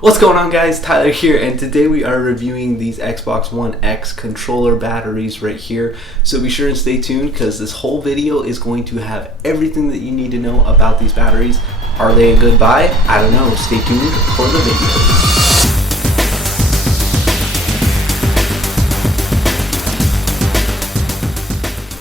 What's going on, guys? Tyler here, and today we are reviewing these Xbox One X controller batteries right here. So be sure and stay tuned because this whole video is going to have everything that you need to know about these batteries. Are they a good buy? I don't know. Stay tuned for the video.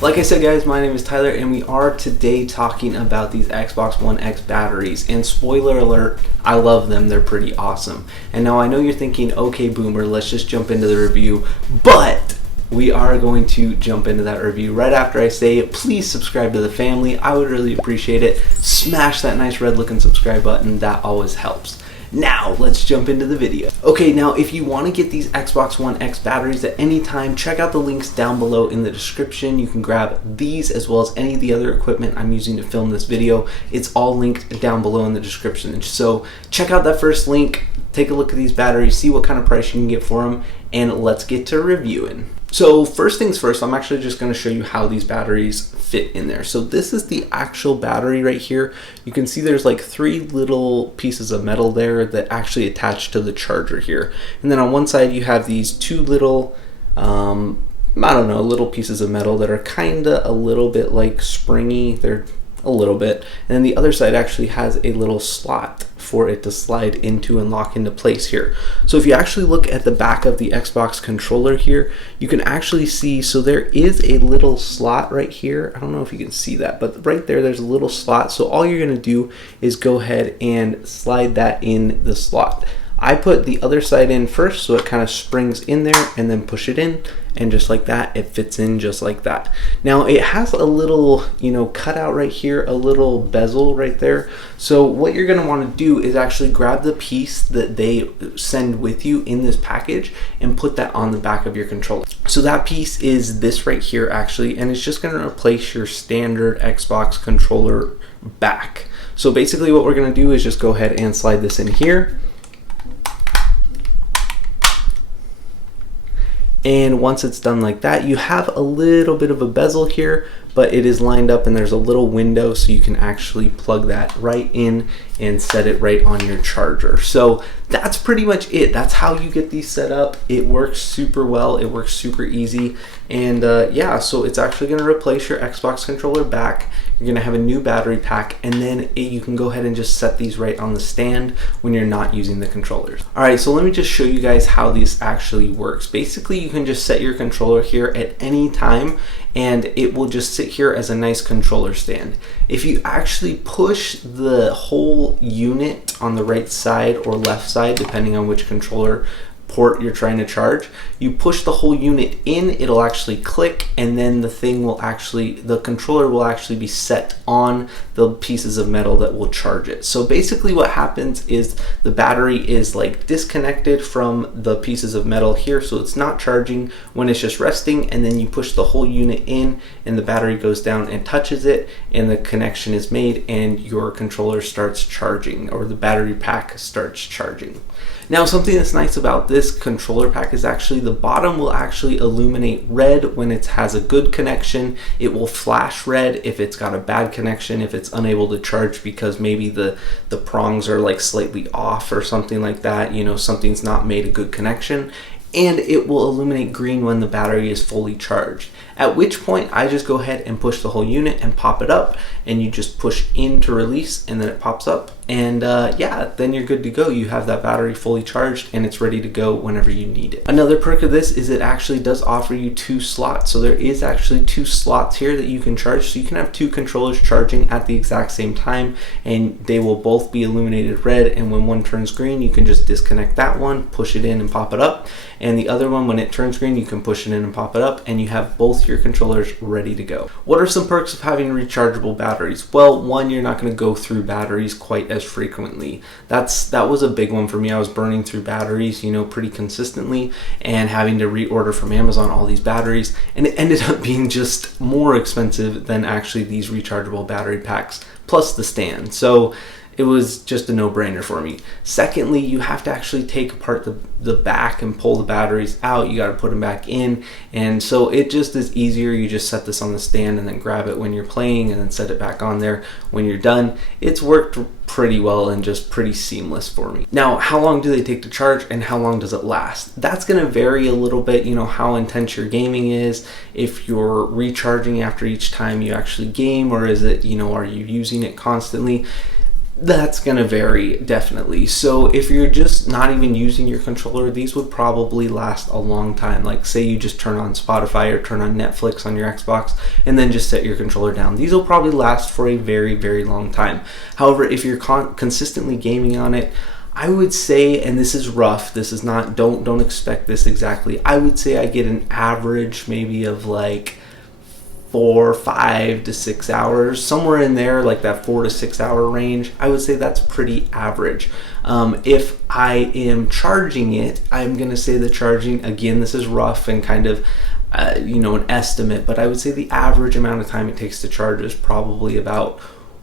Like I said, guys, my name is Tyler, and we are today talking about these Xbox One X batteries. And spoiler alert, I love them. They're pretty awesome. And now I know you're thinking, okay, Boomer, let's just jump into the review. But we are going to jump into that review right after I say, please subscribe to the family. I would really appreciate it. Smash that nice red looking subscribe button. That always helps. Now, let's jump into the video. Okay, now if you want to get these Xbox One X batteries at any time, check out the links down below in the description. You can grab these as well as any of the other equipment I'm using to film this video. It's all linked down below in the description. So check out that first link, take a look at these batteries, see what kind of price you can get for them, and let's get to reviewing. So first things first, I'm actually just going to show you how these batteries fit in there. So this is the actual battery right here. You can see there's like three little pieces of metal there that actually attach to the charger here. And then on one side you have these two little, little pieces of metal that are kind of a little bit like springy. They're a little bit. And then the other side actually has a little slot for it to slide into and lock into place here. So if you actually look at the back of the Xbox controller here, you can actually see, so there is a little slot right here. I don't know if you can see that, but right there's a little slot. So all you're going to do is go ahead and slide that in the slot. I put the other side in first so it kind of springs in there, and then push it in, and just like that it fits in just like that. Now it has a little cutout right here, a little bezel right there. So what you're going to want to do is actually grab the piece that they send with you in this package and put that on the back of your controller. So that piece is this right here actually, and it's just going to replace your standard Xbox controller back. So basically what we're going to do is just go ahead and slide this in here. And once it's done like that, you have a little bit of a bezel here, but it is lined up and there's a little window so you can actually plug that right in and set it right on your charger. So that's pretty much it. That's how you get these set up. It works super well. It works super easy. And yeah, so it's actually going to replace your Xbox controller back. You're going to have a new battery pack, and then you can go ahead and just set these right on the stand when you're not using the controllers. All right, so let me just show you guys how this actually works. Basically, you can just set your controller here at any time, and it will just sit here as a nice controller stand. If you actually push the whole unit on the right side or left side, depending on which controller port you're trying to charge, you push the whole unit in, it'll actually click, and then the controller will actually be set on the pieces of metal that will charge it. So basically what happens is the battery is like disconnected from the pieces of metal here, so it's not charging when it's just resting, and then you push the whole unit in and the battery goes down and touches it, and the connection is made and your controller starts charging, or the battery pack starts charging. Now, something that's nice about this controller pack is actually the bottom will actually illuminate red when it has a good connection. It will flash red if it's got a bad connection, if it's unable to charge because maybe the prongs are like slightly off or something like that, something's not made a good connection. And it will illuminate green when the battery is fully charged. At which point I just go ahead and push the whole unit and pop it up, and you just push in to release, and then it pops up, and yeah, then you're good to go. You have that battery fully charged and it's ready to go whenever you need it. Another perk of this is it actually does offer you two slots. So there is actually two slots here that you can charge, so you can have two controllers charging at the exact same time, and they will both be illuminated red, and when one turns green you can just disconnect that one, push it in and pop it up, and the other one, when it turns green, you can push it in and pop it up, and you have both your controllers ready to go. What are some perks of having rechargeable batteries? Well, one, you're not going to go through batteries quite as frequently. That was a big one for me. I was burning through batteries, pretty consistently, and having to reorder from Amazon all these batteries, and it ended up being just more expensive than actually these rechargeable battery packs plus the stand. So it was just a no-brainer for me. Secondly, you have to actually take apart the back and pull the batteries out. You got to put them back in, and so it just is easier. You just set this on the stand and then grab it when you're playing and then set it back on there when you're done. It's worked pretty well and just pretty seamless for me. Now, how long do they take to charge and how long does it last? That's going to vary a little bit, you know, how intense your gaming is, if you're recharging after each time you actually game, or is it, you know, are you using it constantly? That's going to vary, definitely. So if you're just not even using your controller, these would probably last a long time. Like say you just turn on Spotify or turn on Netflix on your Xbox and then just set your controller down. These will probably last for a very, very long time. However, if you're consistently gaming on it, I would say, and this is rough, this is not, don't expect this exactly, I would say I get an average maybe of like 4, 5 to 6 hours, somewhere in there, like that 4 to 6 hour range. I would say that's pretty average. If I am charging it, I'm gonna say the charging, again, this is rough and kind of you know, an estimate, but I would say the average amount of time it takes to charge is probably about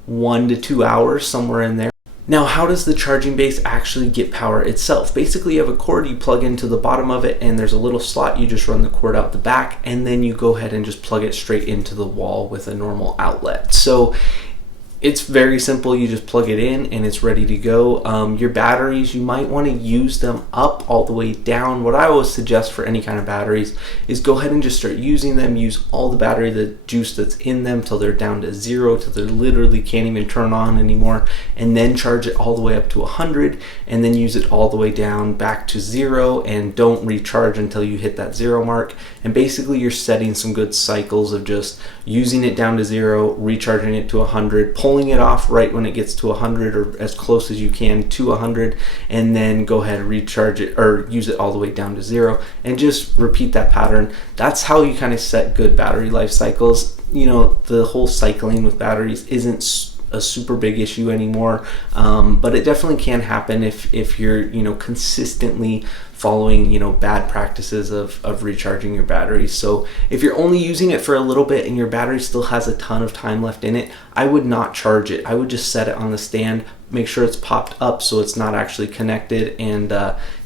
1 to 2 hours, somewhere in there. Now, how does the charging base actually get power itself? Basically, you have a cord you plug into the bottom of it, and there's a little slot. You just run the cord out the back, and then you go ahead and just plug it straight into the wall with a normal outlet. So it's very simple. You just plug it in and it's ready to go. Your batteries, you might want to use them up all the way down. What I always suggest for any kind of batteries is go ahead and just start using them. Use all the battery, the juice that's in them, till they're down to 0, till they literally can't even turn on anymore, and then charge it all the way up to 100, and then use it all the way down back to 0, and don't recharge until you hit that 0 mark. And basically you're setting some good cycles of just using it down to 0, recharging it to 100, pulling it off right when it gets to 100 or as close as you can to 100, and then go ahead and recharge it or use it all the way down to 0, and just repeat that pattern. That's how you kind of set good battery life cycles. You know, the whole cycling with batteries isn't a super big issue anymore, but it definitely can happen if you're, you know, consistently following, you know, bad practices of recharging your batteries. So if you're only using it for a little bit and your battery still has a ton of time left in it, I would not charge it. I would just set it on the stand, make sure it's popped up so it's not actually connected, and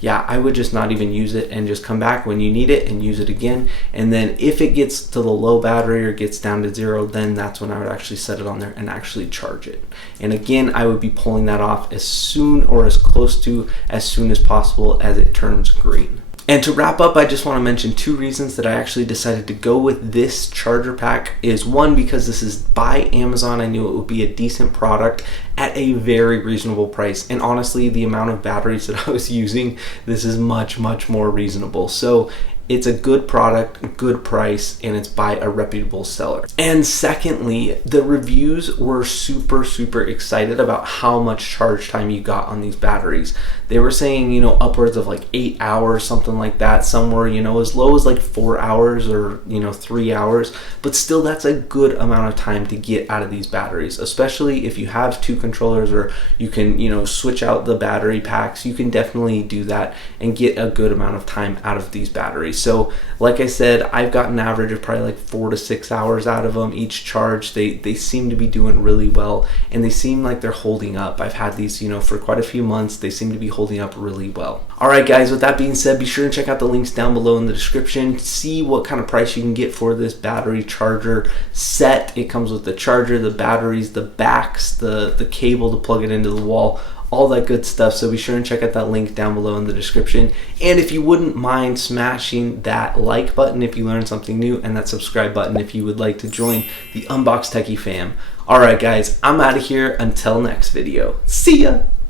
yeah, I would just not even use it and just come back when you need it and use it again. And then if it gets to the low battery or gets down to 0, then that's when I would actually set it on there and actually charge it. And again, I would be pulling that off as soon or as close to as soon as possible as it turns green. And to wrap up, I just want to mention 2 reasons that I actually decided to go with this charger pack. Is one, because this is by Amazon. I knew it would be a decent product at a very reasonable price. And honestly, the amount of batteries that I was using, this is much, much more reasonable. So it's a good product, good price, and it's by a reputable seller. And secondly, the reviews were super, super excited about how much charge time you got on these batteries. They were saying, you know, upwards of like 8 hours, something like that. Some were, you know, as low as like 4 hours or, you know, 3 hours. But still, that's a good amount of time to get out of these batteries, especially if you have 2 controllers, or you can, you know, switch out the battery packs. You can definitely do that and get a good amount of time out of these batteries. So like I said, I've got an average of probably like 4 to 6 hours out of them each charge. They seem to be doing really well, and they seem like they're holding up. I've had these, you know, for quite a few months. They seem to be holding up really well. All right, guys, with that being said, be sure to check out the links down below in the description. See what kind of price you can get for this battery charger set. It comes with the charger, the batteries, the backs, the cable to plug it into the wall, all that good stuff. So be sure and check out that link down below in the description. And if you wouldn't mind smashing that like button if you learned something new, and that subscribe button if you would like to join the Unbox Techie fam. All right, guys, I'm out of here until next video. See ya.